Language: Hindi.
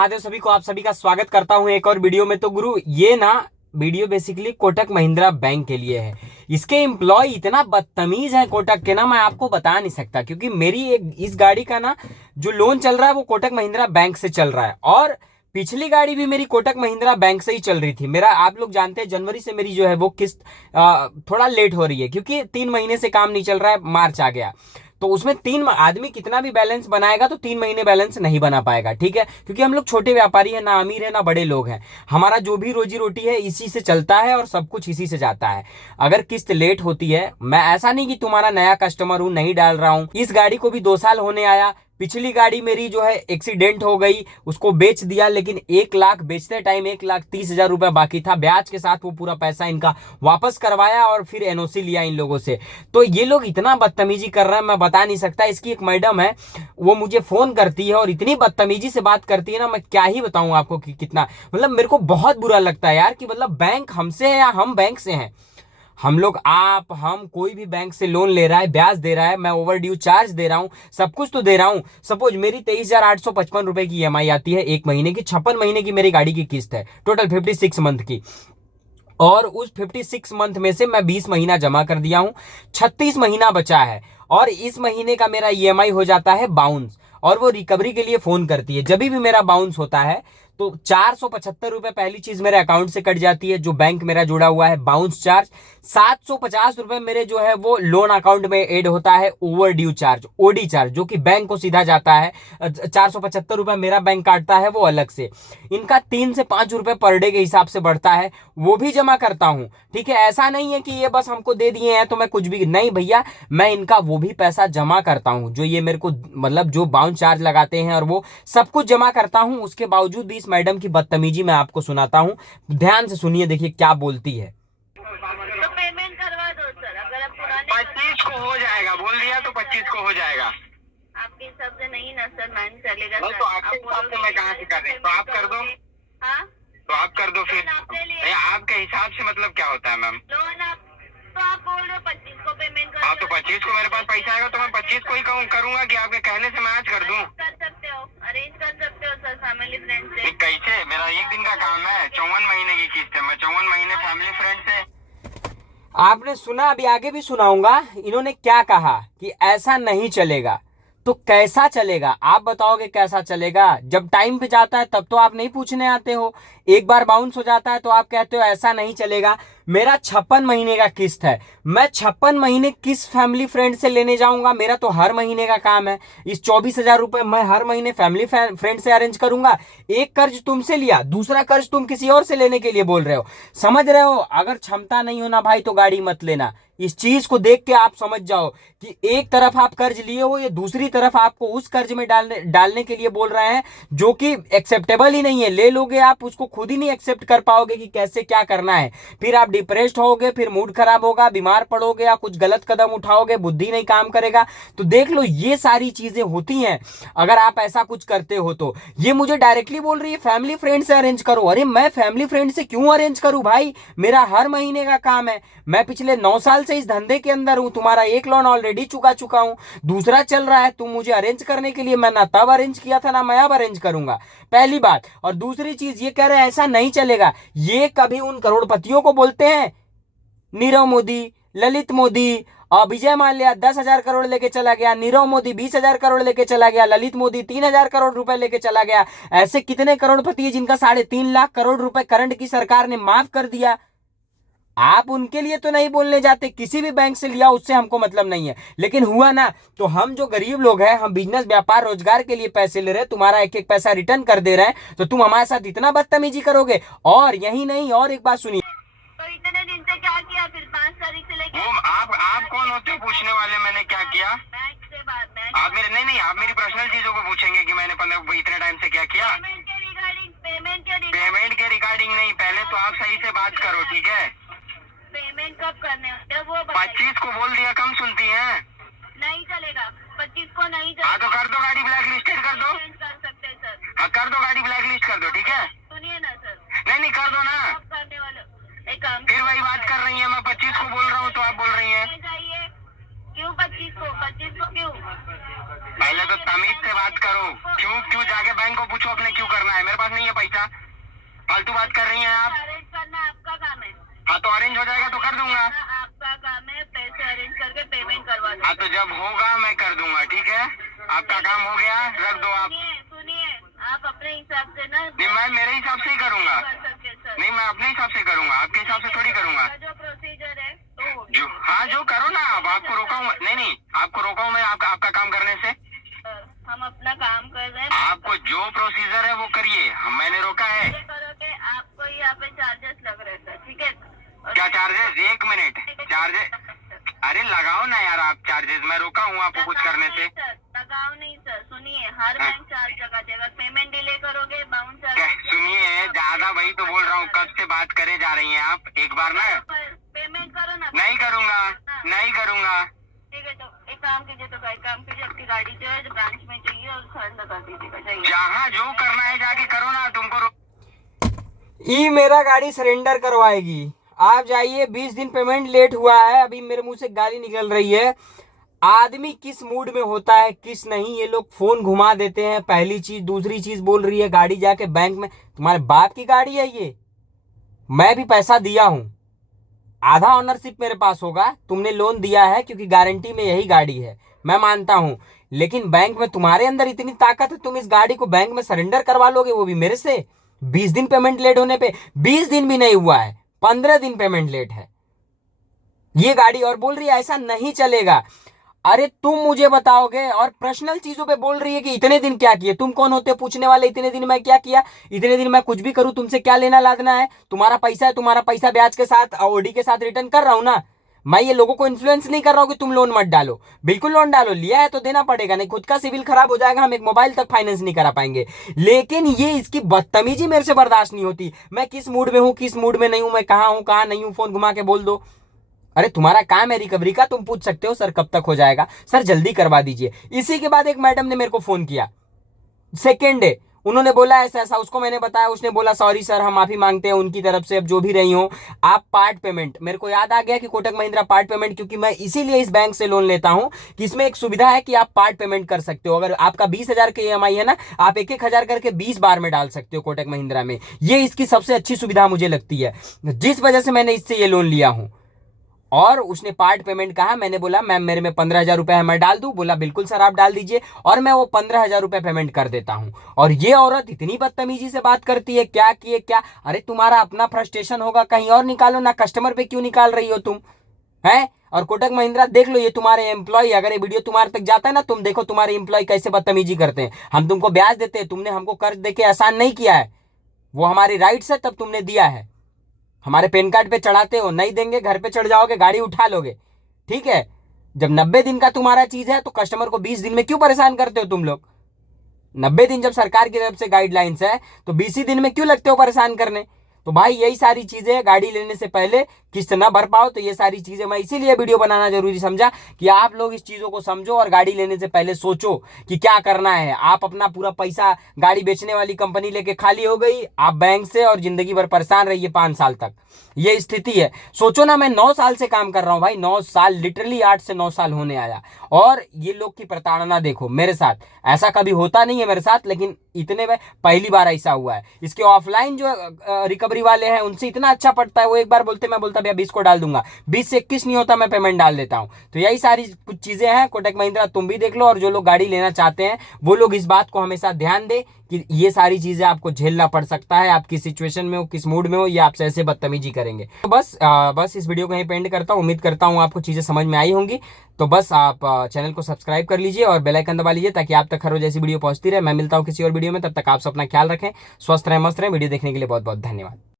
महादेव सभी को, आप सभी का स्वागत करता हूं एक और वीडियो में। तो गुरु, ये ना video basically Kotak Mahindra bank के लिए है। इसके एम्प्लॉय इतना बदतमीज है कोटक के ना, मैं आपको बता नहीं सकता। क्योंकि मेरी एक इस गाड़ी का ना जो लोन चल रहा है वो कोटक महिंद्रा बैंक से चल रहा है, और पिछली गाड़ी भी मेरी कोटक महिंद्रा बैंक से ही चल रही थी। मेरा, आप लोग जानते हैं, जनवरी से मेरी जो है वो किस्त थोड़ा लेट हो रही है, क्योंकि 3 महीने से काम नहीं चल रहा है। मार्च आ गया तो उसमें 3 आदमी कितना भी बैलेंस बनाएगा तो 3 महीने बैलेंस नहीं बना पाएगा, ठीक है। क्योंकि हम लोग छोटे व्यापारी हैं, ना अमीर है ना बड़े लोग हैं। हमारा जो भी रोजी रोटी है इसी से चलता है और सब कुछ इसी से जाता है। अगर किस्त लेट होती है, मैं ऐसा नहीं कि तुम्हारा नया कस्टमर हूं, नहीं डाल रहा हूं। इस गाड़ी को भी 2 साल होने आया। पिछली गाड़ी मेरी जो है एक्सीडेंट हो गई, उसको बेच दिया, लेकिन 1 लाख बेचते टाइम 1,30,000 रुपया बाकी था। ब्याज के साथ वो पूरा पैसा इनका वापस करवाया और फिर एनओसी लिया इन लोगों से। तो ये लोग इतना बदतमीजी कर रहे हैं, मैं बता नहीं सकता। इसकी एक मैडम है, वो मुझे फोन करती है और इतनी बदतमीजी से बात करती है ना, मैं क्या ही बताऊं आपको कि कितना, मतलब मेरे को बहुत बुरा लगता है यार, कि मतलब बैंक हमसे है या हम बैंक से हैं। हम लोग, हम कोई भी बैंक से लोन ले रहा है, ब्याज दे रहा है, मैं ओवर ड्यू चार्ज दे रहा हूं, सब कुछ तो दे रहा हूं। सपोज मेरी 23,855 रुपए की ईएमआई आती है 1 महीने की, 56 महीने की मेरी गाड़ी की किस्त है, टोटल 56 मंथ की। और उस 56 मंथ में से मैं 20 महीना जमा कर दिया हूं, 36 महीना बचा है। और इस महीने का मेरा ईएमआई हो जाता है बाउंस, और वो रिकवरी के लिए फोन करती है। जब भी मेरा बाउंस होता है तो 475 रुपए पहली चीज मेरे अकाउंट से कट जाती है, जो बैंक मेरा जुड़ा हुआ है, बाउंस चार्ज। 750 रुपए मेरे जो है वो लोन अकाउंट में ऐड होता है, over due charge, OD charge, जो कि बैंक को सीधा जाता है। 475 रुपए मेरा बैंक काटता है वो अलग से। इनका 3 से 5 रुपए पर डे के हिसाब से बढ़ता है, वो भी जमा करता हूं, ठीक है। ऐसा नहीं है कि ये बस हमको दे दिए हैं तो मैं कुछ भी नहीं, भैया, मैं इनका वो भी पैसा जमा करता हूं जो ये मेरे को, मतलब जो बाउंस चार्ज लगाते हैं, और वो सब कुछ जमा करता हूं। उसके बावजूद भी इस मैडम की बदतमीजी मैं आपको सुनाता हूं, ध्यान से सुनिए, देखिए क्या बोलती है। तो पेमेंट करवा दो सर, अगर आप पुराने 25 को हो जाएगा, बोल दिया तो 25 को हो जाएगा। आपके हिसाब से नहीं ना सर, मैम चलेगा नहीं सर। तो आपके हिसाब से मैं कहाँ से कर रही हूँ, तो आप कर दो। हाँ, तो आप कर दो फिर। लोन आपने लिए, नहीं, आपके हिसाब से मतलब क्या होता है मैम? लोन आप, तो आप बोल रहे हो 25 को पेमेंट कर। हाँ तो 25 को मेरे पास पैसा आएगा तो मैं 25 को ही करूंगा कि आपके कहने से मैं आज कर दूं? कर सकते हो, अरेंज कर सकते हो सर, फैमिली फ्रेंड से। नहीं, कैसे? मेरा एक दिन का काम है, 54 महीने की किस्त है, मैं 54 महीने फैमिली फ्रेंड से। आपने सुना, अभी आगे भी सुनाऊंगा। इन्होंने क्या कहा कि ऐसा नहीं चलेगा, तो कैसा चलेगा? आप बताओगे कैसा चलेगा? जब टाइम पे जाता है तब तो आप नहीं पूछने आते हो, एक बार बाउंस हो जाता है तो आप कहते हो ऐसा नहीं चलेगा। मेरा 56 महीने का किस्त है, मैं 56 महीने किस फैमिली फ्रेंड से लेने जाऊंगा? मेरा तो हर महीने का काम है। इस 24,000 रुपए मैं हर महीने फैमिली फ्रेंड से अरेंज करूंगा। एक कर्ज तुमसे लिया, दूसरा कर्ज तुम किसी और से लेने के लिए बोल रहे हो, समझ रहे हो? अगर क्षमता नहीं हो ना भाई तो गाड़ी मत लेना। इस चीज को देख के आप समझ जाओ कि एक तरफ आप कर्ज लिए हो, ये दूसरी तरफ आपको उस कर्ज में डालने के लिए बोल रहे हैं, जो कि एक्सेप्टेबल ही नहीं है। ले लोगे आप उसको, खुद ही नहीं एक्सेप्ट कर पाओगे कि कैसे क्या करना है। फिर आप डिप्रेस्ड होगे, फिर मूड खराब होगा, बीमार पड़ोगे, या कुछ गलत कदम उठाओगे, बुद्धि नहीं काम करेगा। तो देख लो, ये सारी चीजें होती हैं अगर आप ऐसा कुछ करते हो तो। ये मुझे डायरेक्टली बोल रही है फैमिली फ्रेंड से अरेंज करो। अरे मैं फैमिली फ्रेंड से क्यों अरेंज करूं भाई? मेरा हर महीने का काम है, मैं पिछले 9 साल से इस धंधे के अंदर हूं। तुम्हारा एक लोन ऑलरेडी चुका हूं, दूसरा चल रहा है। तुम मुझे अरेंज करने के लिए, मैं ना तब अरेंज किया था ना मैं अब अरेंज करूंगा, पहली बात। और दूसरी चीज, ये कह रहे हैं ऐसा नहीं चलेगा। ये कभी उन करोड़पतियों को बोलते हैं, नीरव मोदी, ललित मोदी और विजय माल्या 10,000 करोड़ लेके चला गया, नीरव मोदी 20,000 करोड़ लेके चला गया, ललित मोदी 3,000 करोड़ रुपए लेके चला गया। ऐसे कितने करोड़पति है जिनका 3.5 लाख करोड़ रुपए करंट की सरकार ने माफ कर दिया। आप उनके लिए तो नहीं बोलने जाते, किसी भी बैंक से लिया उससे हमको मतलब नहीं है, लेकिन हुआ ना तो हम जो गरीब लोग हैं, हम बिजनेस व्यापार रोजगार के लिए पैसे ले रहे हैं, तुम्हारा एक एक पैसा रिटर्न कर दे रहे हैं, तो तुम हमारे साथ इतना बदतमीजी करोगे? और यही नहीं, और एक बात सुनिए। तो इतने दिन से क्या किया फिर? 5 तारीख से लेके आप कौन होते हो पूछने वाले मैंने क्या किया? बैंक से बात, आप मेरे, नहीं, आप मेरी पर्सनल चीजों को पूछेंगे कि मैंने इतने टाइम से क्या किया। पेमेंट के रिगार्डिंग नहीं, पहले तो आप सही से बात करो, ठीक है? पेमेंट कब करने होते हैं वो 25 को बोल दिया, कम सुनती हैं? नहीं चलेगा, 25 को नहीं हाँ चलेगा। तो कर दो, गाड़ी ब्लैक लिस्टेड कर दो। चेंज कर सकते हैं सर। हाँ कर दो, गाड़ी ब्लैक लिस्ट कर दो, ठीक है? सुनिए ना सर, नहीं कर दो ना। आप करने वाले एक काम, फिर वही बात कर रही है, मैं 25 को बोल रहा हूँ तो आप बोल रही हैं। जाइए तो तमीज से बात करो। क्यों जाके बैंक को पूछो अपने क्यों करना है। मेरे पास नहीं है पैसा, फालतू बात कर रही हैं आप। अरेंज करना आपका काम है। हाँ तो अरेंज हो जाएगा तो कर दूंगा। आपका काम है, पैसे अरेंज करके पेमेंट करवा दो। हाँ तो जब होगा मैं कर दूंगा, ठीक है। आपका काम हो गया, रख दो आप। सुनिए, आप अपने हिसाब से ना। नहीं, मैं मेरे हिसाब से ही करूंगा। नहीं, मैं अपने हिसाब से करूंगा, आपके हिसाब से थोड़ी करूंगा। जो प्रोसीजर है तो जो हाँ जो करो ना आप। आपको रोका हूँ नहीं, आपको रोका हूँ मैं आपका काम करने से। हम अपना काम कर रहे हैं। आपको जो प्रोसीजर है वो करिए, मैंने रोका है। करोगे आपको यहाँ पे चार्जेस लग रहे थे, ठीक है। क्या चार्जेस? एक मिनट, चार्जेस? अरे लगाओ ना यार आप चार्जेस। मैं रोका हूँ आपको कुछ करने से। लगाओ नहीं सर, सुनिए, हर बैंक चार्ज लगा देगा। पेमेंट डिले करोगे बाउंस चार्ज। सुनिए ज्यादा, वही तो बोल रहा हूँ, कब से बात करे जा रही हैं आप। एक बार ना पेमेंट करो ना। नहीं करूँगा, नहीं करूँगा। ठीक है, तो एक काम कीजिए, तो गाड़ी काम कीजिए, आपकी गाड़ी जो है ब्रांच में चाहिए और खर्च लगा दीजिएगा। जाइए, जहाँ जो करना है जाके करो ना। तुमको ई मेरा गाड़ी सरेंडर करवाएगी। आप जाइए, 20 दिन पेमेंट लेट हुआ है, अभी मेरे मुंह से गाली निकल रही है। आदमी किस मूड में होता है किस नहीं, ये लोग फोन घुमा देते हैं। पहली चीज, दूसरी चीज बोल रही है गाड़ी जाके बैंक में। तुम्हारे बाप की गाड़ी है ये, मैं भी पैसा दिया हूं, आधा ऑनरशिप मेरे पास होगा। तुमने लोन दिया है क्योंकि गारंटी में यही गाड़ी है, मैं मानता हूं। लेकिन बैंक में तुम्हारे अंदर इतनी ताकत है, तुम इस गाड़ी को बैंक में सरेंडर करवा लोगे, वो भी मेरे से। 20 दिन पेमेंट लेट होने पे, 20 दिन भी नहीं हुआ है, 15 दिन पेमेंट लेट है ये गाड़ी। और बोल रही है ऐसा नहीं चलेगा। अरे तुम मुझे बताओगे, और पर्सनल चीजों पे बोल रही है कि इतने दिन क्या किए। तुम कौन होते हो पूछने वाले, इतने दिन मैं क्या किया। इतने दिन मैं कुछ भी करूं, तुमसे क्या लेना लादना है। तुम्हारा पैसा है, तुम्हारा पैसा ब्याज के साथ ओडी के साथ रिटर्न कर रहा हूं ना। मैं ये लोगों को इन्फ्लुएंस नहीं कर रहा हूं कि तुम लोन मत डालो। बिल्कुल लोन डालो, लिया है तो देना पड़ेगा, नहीं खुद का सिविल खराब हो जाएगा, हम एक मोबाइल तक फाइनेंस नहीं करा पाएंगे। लेकिन ये इसकी बदतमीजी मेरे से बर्दाश्त नहीं होती। मैं किस मूड में हूं किस मूड में नहीं हूं, मैं कहां हूं कहां नहीं हूं, फोन घुमा के बोल दो। अरे तुम्हारा काम है रिकवरी का, तुम पूछ सकते हो सर कब तक हो जाएगा, सर जल्दी करवा दीजिए। इसी के बाद एक मैडम ने मेरे को फोन किया सेकेंड डे, उन्होंने बोला ऐसा ऐसा, उसको मैंने बताया, उसने बोला सॉरी सर हम माफी मांगते हैं उनकी तरफ से, अब जो भी रही हो आप पार्ट पेमेंट। मेरे को याद आ गया कि कोटक महिंद्रा पार्ट पेमेंट, क्योंकि मैं इसीलिए इस बैंक से लोन लेता हूं कि इसमें एक सुविधा है कि आप पार्ट पेमेंट कर सकते हो। अगर आपका 20,000 की EMI है ना, आप 1,000 करके 20 बार में डाल सकते हो कोटक महिंद्रा में। ये इसकी सबसे अच्छी सुविधा मुझे लगती है, जिस वजह से मैंने इससे ये लोन लिया हूं। और उसने पार्ट पेमेंट कहा, मैंने बोला मैम मेरे में 15,000 रुपए है, मैं डाल दूं। बोला बिल्कुल सर आप डाल दीजिए, और मैं वो 15,000 रुपए पेमेंट कर देता हूं। और ये औरत इतनी बदतमीजी से बात करती है, क्या किए क्या। अरे तुम्हारा अपना फ्रस्ट्रेशन होगा कहीं और निकालो ना, कस्टमर पे क्यों निकाल रही हो तुम है। और कोटक महिंद्रा देख लो, ये तुम्हारे एम्प्लॉय, अगर ये वीडियो तुम्हारे तक जाता है ना, तुम देखो तुम्हारे एम्प्लॉय कैसे बदतमीजी करते हैं। हम तुमको ब्याज देते हैं, तुमने हमको कर्ज देके आसान नहीं किया है, वो हमारी राइट्स है तब तुमने दिया है। हमारे पैन कार्ड पे चढ़ाते हो, नहीं देंगे घर पे चढ़ जाओगे, गाड़ी उठा लोगे, ठीक है। जब 90 दिन का तुम्हारा चीज है तो कस्टमर को 20 दिन में क्यों परेशान करते हो तुम लोग। 90 दिन जब सरकार की तरफ से गाइडलाइंस है तो 20 ही दिन में क्यों लगते हो परेशान करने। तो भाई यही सारी चीजें, गाड़ी लेने से पहले किस्त ना भर पाओ, तो ये सारी चीजें मैं इसीलिए वीडियो बनाना जरूरी समझा कि आप लोग इस चीजों को समझो और गाड़ी लेने से पहले सोचो कि क्या करना है। आप अपना पूरा पैसा गाड़ी बेचने वाली कंपनी लेके खाली हो गई, आप बैंक से, और जिंदगी भर परेशान रहिए 5 साल तक। ये स्थिति है। सोचो ना, मैं 9 साल से काम कर रहा हूं भाई, 9 साल, लिटरली 8 से 9 साल होने आया, और ये लोग की प्रताड़ना देखो मेरे साथ। ऐसा कभी होता नहीं है मेरे साथ, लेकिन इतने में पहली बार ऐसा हुआ है। इसके ऑफलाइन जो रिकवरी वाले हैं उनसे इतना अच्छा पड़ता है, वो एक बार बोलते, मैं बोलता भैया 20 को डाल दूंगा, 20 से 21 नहीं होता, मैं पेमेंट डाल देता हूं। तो यही सारी कुछ चीजें हैं कोटक महिंद्रा, तुम भी देख लो, और जो लोग गाड़ी लेना चाहते हैं वो लोग इस बात को हमेशा ध्यान दे कि ये सारी चीजें आपको झेलना पड़ सकता है। आप किस सिचुएशन में हो, किस मूड में हो, ये आपसे ऐसे बदतमीजी करेंगे। तो बस इस वीडियो को यहीं पे एंड करता हूँ। उम्मीद करता हूँ आपको चीजें समझ में आई होंगी। तो बस आप चैनल को सब्सक्राइब कर लीजिए और बेल आइकन दबा लीजिए, ताकि आप तक हर रोज ऐसी वीडियो पहुंचती रहे। मैं मिलता हूँ किसी और वीडियो में, तब तक आप सब अपना ख्याल रखें, स्वस्थ रहें, मस्त रहें। वीडियो देखने के लिए बहुत बहुत धन्यवाद।